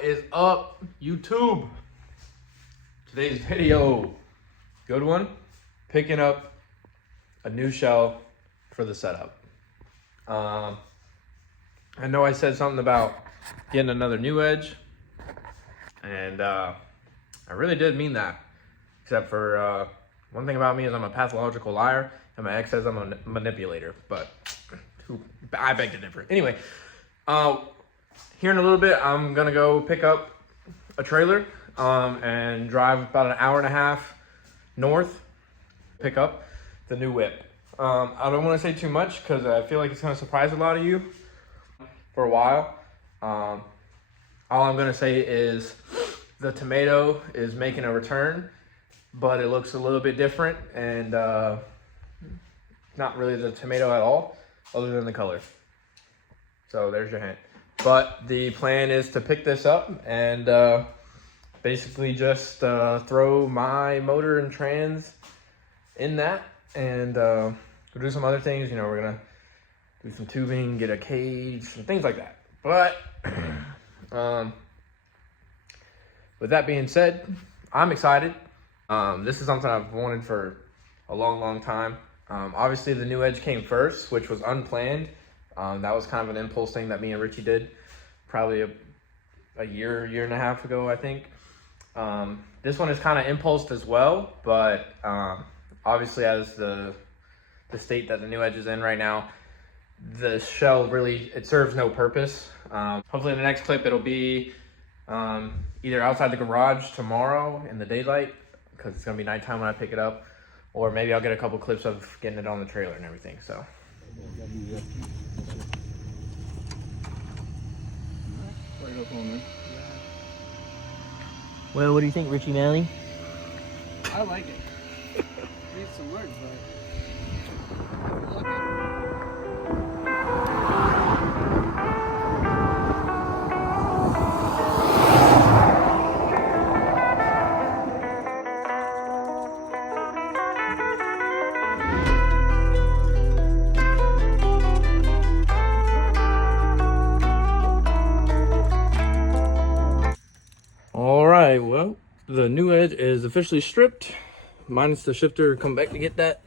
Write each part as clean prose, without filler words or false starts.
What is up, YouTube? Today's video, good one, picking up a new shell for the setup. I know I said something about getting another new edge, and I really did mean that, except for one thing about me is I'm a pathological liar, and my ex says I'm a manipulator, but I beg to differ. Anyway, here in a little bit, I'm gonna go pick up a trailer and drive about an hour and a half north, pick up the new whip. I don't want to say too much because I feel like it's gonna surprise a lot of you for a while. All I'm gonna say is the tomato is making a return, but it looks a little bit different and not really the tomato at all, other than the color. So there's your hint. But the plan is to pick this up and basically just throw my motor and trans in that, and we'll do some other things. You know, we're gonna do some tubing, get a cage, and things like that. But with that being said, I'm excited. This is something I've wanted for a long time. Obviously the new edge came first, which was unplanned. That was kind of an impulse thing that me and Richie did probably a year and a half ago, I think. This one is kind of impulsed as well, but obviously as the state that the new edge is in right now, the shell really, it serves no purpose. Hopefully in the next clip it'll be either outside the garage tomorrow in the daylight, because it's gonna be nighttime when I pick it up, or maybe I'll get a couple clips of getting it on the trailer and everything. So well, what do you think, Richie Malley? I like it. Need some words, but I like it. alright, well, the new edge is officially stripped, minus the shifter. Come back to get that,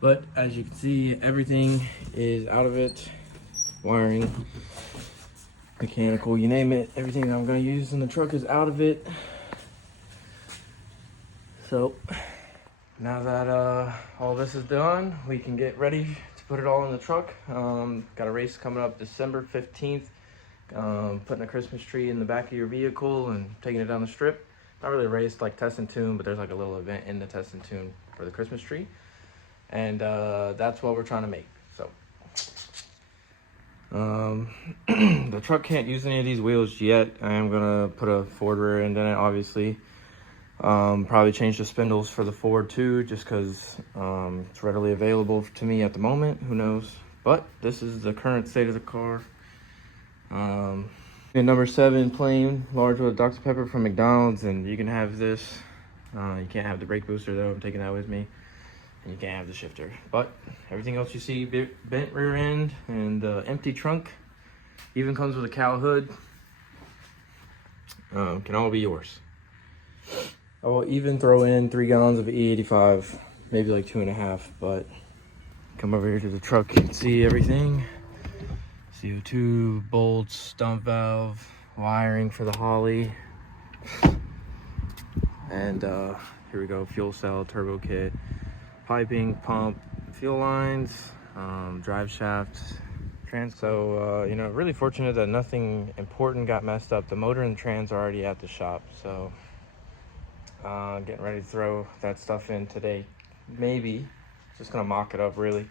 but as you can see, everything is out of it. Wiring, mechanical, you name it, everything I'm going to use in the truck is out of it. So now that all this is done, we can get ready to put it all in the truck. Got a race coming up December 15th. Putting a Christmas tree in the back of your vehicle and taking it down the strip. Not really a race like Test and Tune, but there's like a little event in the Test and Tune for the Christmas tree. And that's what we're trying to make. So the truck can't use any of these wheels yet. I am gonna put a Ford rear end in it, obviously. Probably change the spindles for the Ford too, just because it's readily available to me at the moment. Who knows? But this is the current state of the car. Number 7 plain large with Dr. Pepper from McDonald's, and you can have this. You can't have the brake booster though. I'm taking that with me. And you can't have the shifter, but everything else you see, bent rear end and empty trunk, even comes with a cowl hood, can all be yours. I will even throw in 3 gallons of E85, maybe like 2.5, but come over here to the truck, you can see everything. CO2, bolts, dump valve, wiring for the Holly, and here we go, fuel cell, turbo kit, piping, pump, fuel lines, drive shafts, trans. So you know, really fortunate that nothing important got messed up. The motor and trans are already at the shop, so getting ready to throw that stuff in today. Maybe just gonna mock it up, really.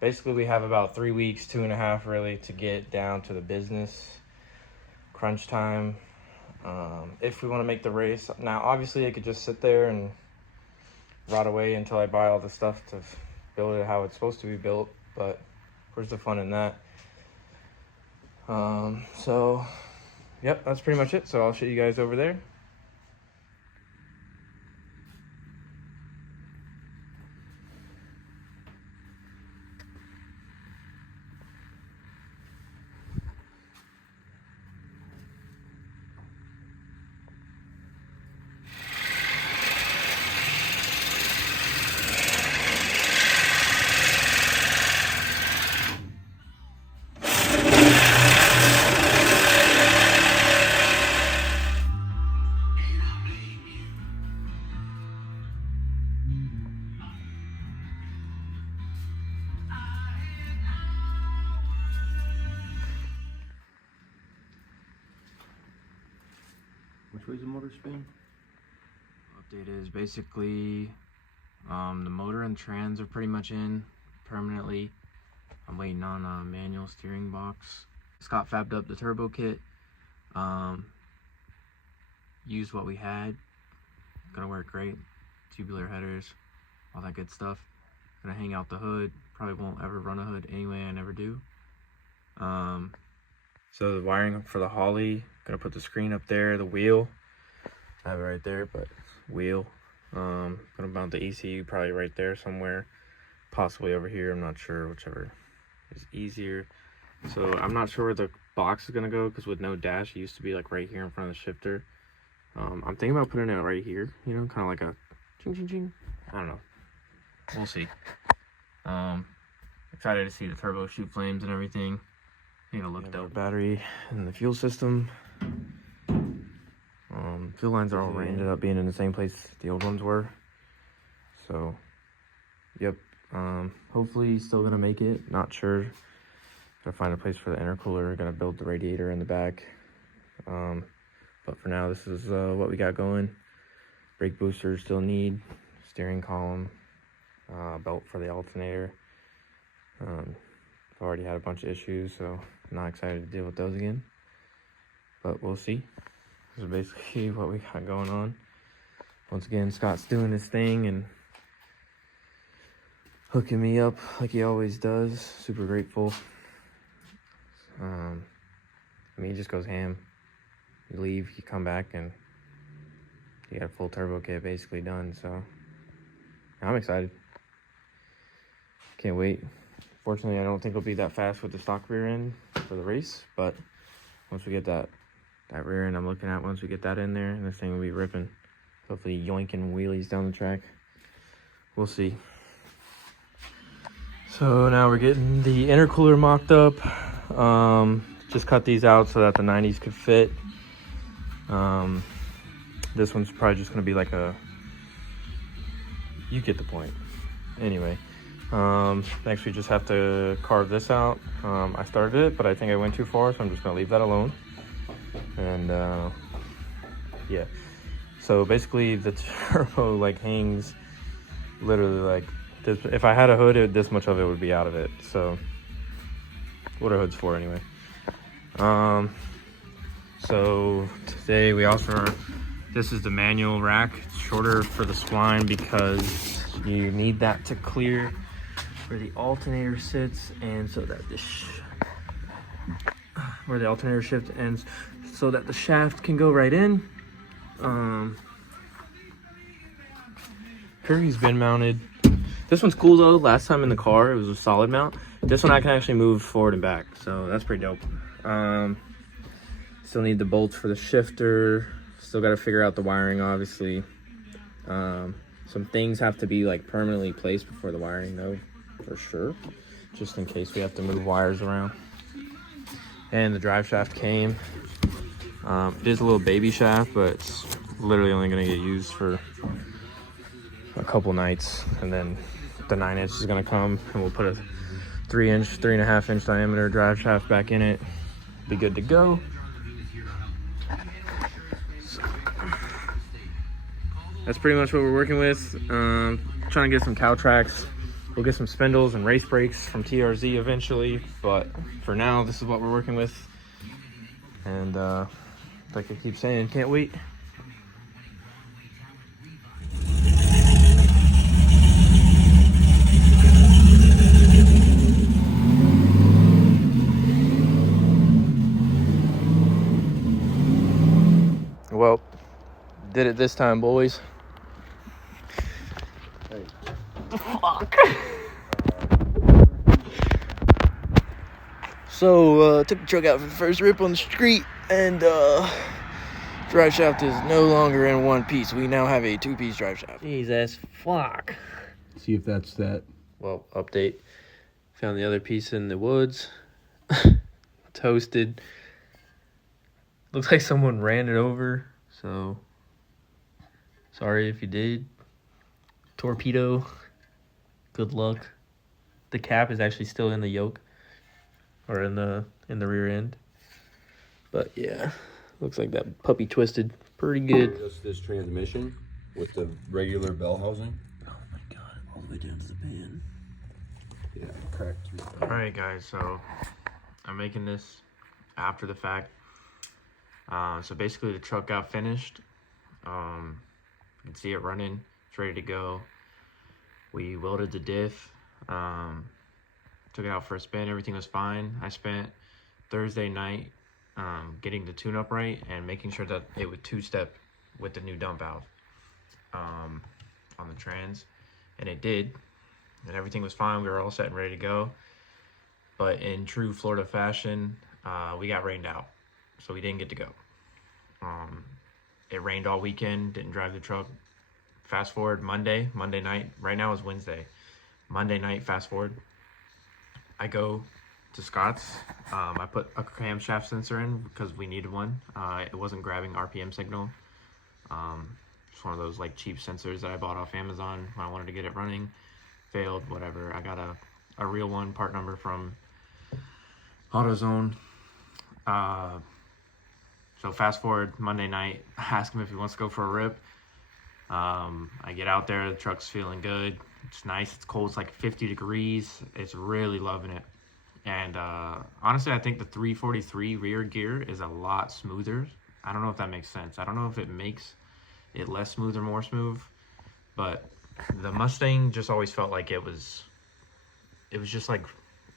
Basically we have about 3 weeks, 2.5 really, to get down to the business crunch time, if we want to make the race. Now obviously I could just sit there and rot away until I buy all the stuff to build it how it's supposed to be built, but where's the fun in that? So yep, that's pretty much it. So I'll show you guys over there. Toys and motor spin. Update is basically the motor and trans are pretty much in permanently. I'm waiting on a manual steering box. Scott fabbed up the turbo kit. Used what we had. Gonna work great. Tubular headers, all that good stuff. Gonna hang out the hood. Probably won't ever run a hood anyway. I never do. So the wiring for the Holly. Gonna put the screen up there. The wheel. I have it right there, but wheel. Gonna mount the ECU probably right there somewhere. Possibly over here. I'm not sure. Whichever is easier. So I'm not sure where the box is gonna go because with no dash, it used to be like right here in front of the shifter. I'm thinking about putting it right here, you know, kind of like a ching ching ching. I don't know. We'll see. Excited to see the turbo shoot flames and everything. Need to look dope. Battery and the fuel system. Fuel lines are all ended up being in the same place the old ones were. So, yep. Hopefully still gonna make it. Not sure. Gotta find a place for the intercooler. Gonna build the radiator in the back. But for now, this is what we got going. Brake booster still need. Steering column. Belt for the alternator. I've already had a bunch of issues, so I'm not excited to deal with those again. But we'll see. This is basically what we got going on. Once again, Scott's doing his thing and hooking me up like he always does. Super grateful. I mean, he just goes ham. You leave, you come back, and you got a full turbo kit basically done. So I'm excited. Can't wait. Fortunately, I don't think it'll be that fast with the stock rear end for the race, but once we get that rear end I'm looking at, once we get that in there, this thing will be ripping. Hopefully yoinking wheelies down the track. We'll see. So now we're getting the intercooler mocked up. Just cut these out so that the 90s could fit. This one's probably just gonna be like a, you get the point. Anyway, next we just have to carve this out. I started it, but I think I went too far, so I'm just gonna leave that alone. And yeah, so basically the turbo like hangs literally like this. If I had a hood, this much of it would be out of it. So what are hoods for anyway? So today we also are, this is the manual rack. It's shorter for the spline because you need that to clear where the alternator sits, and so that where the alternator shift ends, so that the shaft can go right in. Kirby's been mounted. This one's cool though. Last time in the car it was a solid mount. This one I can actually move forward and back, so that's pretty dope. Still need the bolts for the shifter. Still got to figure out the wiring, obviously. Some things have to be like permanently placed before the wiring though, for sure, just in case we have to move wires around. And the drive shaft came. It is a little baby shaft, but it's literally only going to get used for a couple nights, and then the 9-inch is going to come, and we'll put a 3.5-inch diameter drive shaft back in it. Be good to go. So, that's pretty much what we're working with. Trying to get some cow tracks. We'll get some spindles and race brakes from TRZ eventually, but for now this is what we're working with. And like I keep saying, can't wait. Well, did it this time, boys. Hey. Fuck. So, took the truck out for the first rip on the street, and drive shaft is no longer in one piece. We now have a 2-piece drive shaft. Jesus, fuck. See if that's that. Well, update. Found the other piece in the woods. Toasted. Looks like someone ran it over, so sorry if you did. Torpedo. Good luck. The cap is actually still in the yoke, or in the rear end. But yeah, Looks like that puppy twisted pretty good. Just this transmission with the regular bell housing. Oh my god, all the way down to the pan. Yeah, cracked through. Alright guys, so I'm making this after the fact. So basically the truck got finished. You can see it running, it's ready to go. We welded the diff, took it out for a spin, everything was fine. I spent Thursday night getting the tune-up right and making sure that it would two-step with the new dump valve on the trans, and it did, and everything was fine. We were all set and ready to go, but in true Florida fashion, we got rained out, so we didn't get to go. It rained all weekend, didn't drive the truck. Fast forward Monday night, right now is Wednesday. Monday night, fast forward, I go to Scott's. I put a camshaft sensor in because we needed one. It wasn't grabbing RPM signal. It's one of those like cheap sensors that I bought off Amazon when I wanted to get it running. Failed, whatever. I got a real one, part number from AutoZone. So fast forward Monday night, I ask him if he wants to go for a rip. I get out there, the truck's feeling good. It's nice, it's cold, it's like 50 degrees. It's really loving it. And honestly, I think the 343 rear gear is a lot smoother. I don't know if that makes sense. I don't know if it makes it less smooth or more smooth, but the Mustang just always felt like it was just like,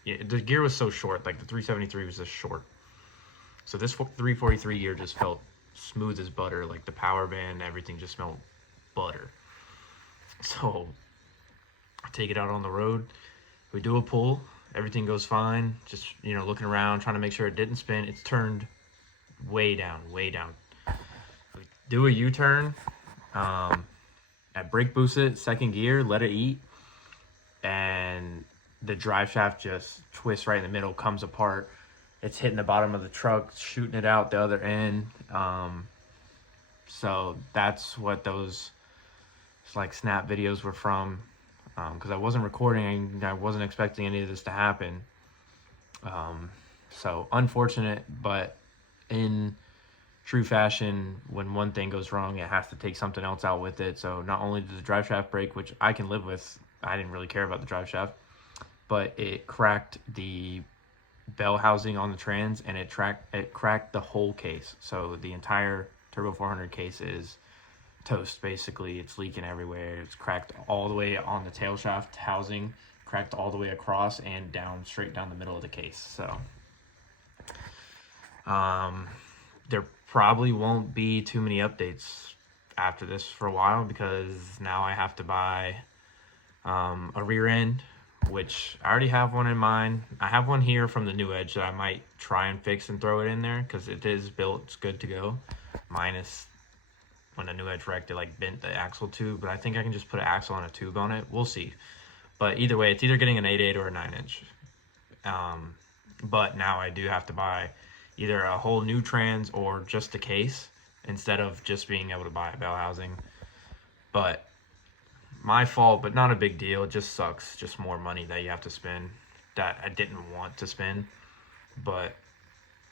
the gear was so short, like the 373 was just short. So this 343 gear just felt smooth as butter, like the power band, everything just smelled butter. So I take it out on the road, we do a pull, everything goes fine, just, you know, looking around, trying to make sure it didn't spin. It's turned way down, way down. We do a U-turn, I brake boost it, second gear, let it eat, and the drive shaft just twists right in the middle, comes apart. It's hitting the bottom of the truck, shooting it out the other end. So that's what those like snap videos were from, because I wasn't recording, I wasn't expecting any of this to happen. So unfortunate, but in true fashion, when one thing goes wrong, it has to take something else out with it. So not only did the drive shaft break, which I can live with, I didn't really care about the drive shaft, but it cracked the bell housing on the trans, and it cracked the whole case. So the entire Turbo 400 case is toast, basically. It's leaking everywhere. It's cracked all the way on the tail shaft housing, cracked all the way across and down, straight down the middle of the case. So there probably won't be too many updates after this for a while, because now I have to buy a rear end, which I already have one in mind. I have one here from the New Edge that I might try and fix and throw it in there, because it is built, it's good to go, minus when the New Edge wrecked, it like bent the axle tube, but I think I can just put an axle and a tube on it. We'll see. But either way, it's either getting an 8.8 or a 9-inch. But now I do have to buy either a whole new trans or just a case, instead of just being able to buy a bell housing. But my fault, but not a big deal. It just sucks. Just more money that you have to spend that I didn't want to spend, but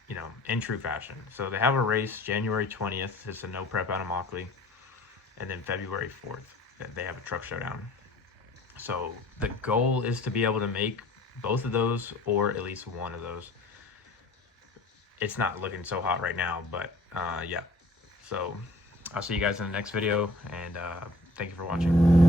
you know, in true fashion. So they have a race January 20th. It's a no prep out of Mockley, and then February 4th they have a truck showdown. So the goal is to be able to make both of those, or at least one of those. It's not looking so hot right now, but yeah. So I'll see you guys in the next video, and thank you for watching.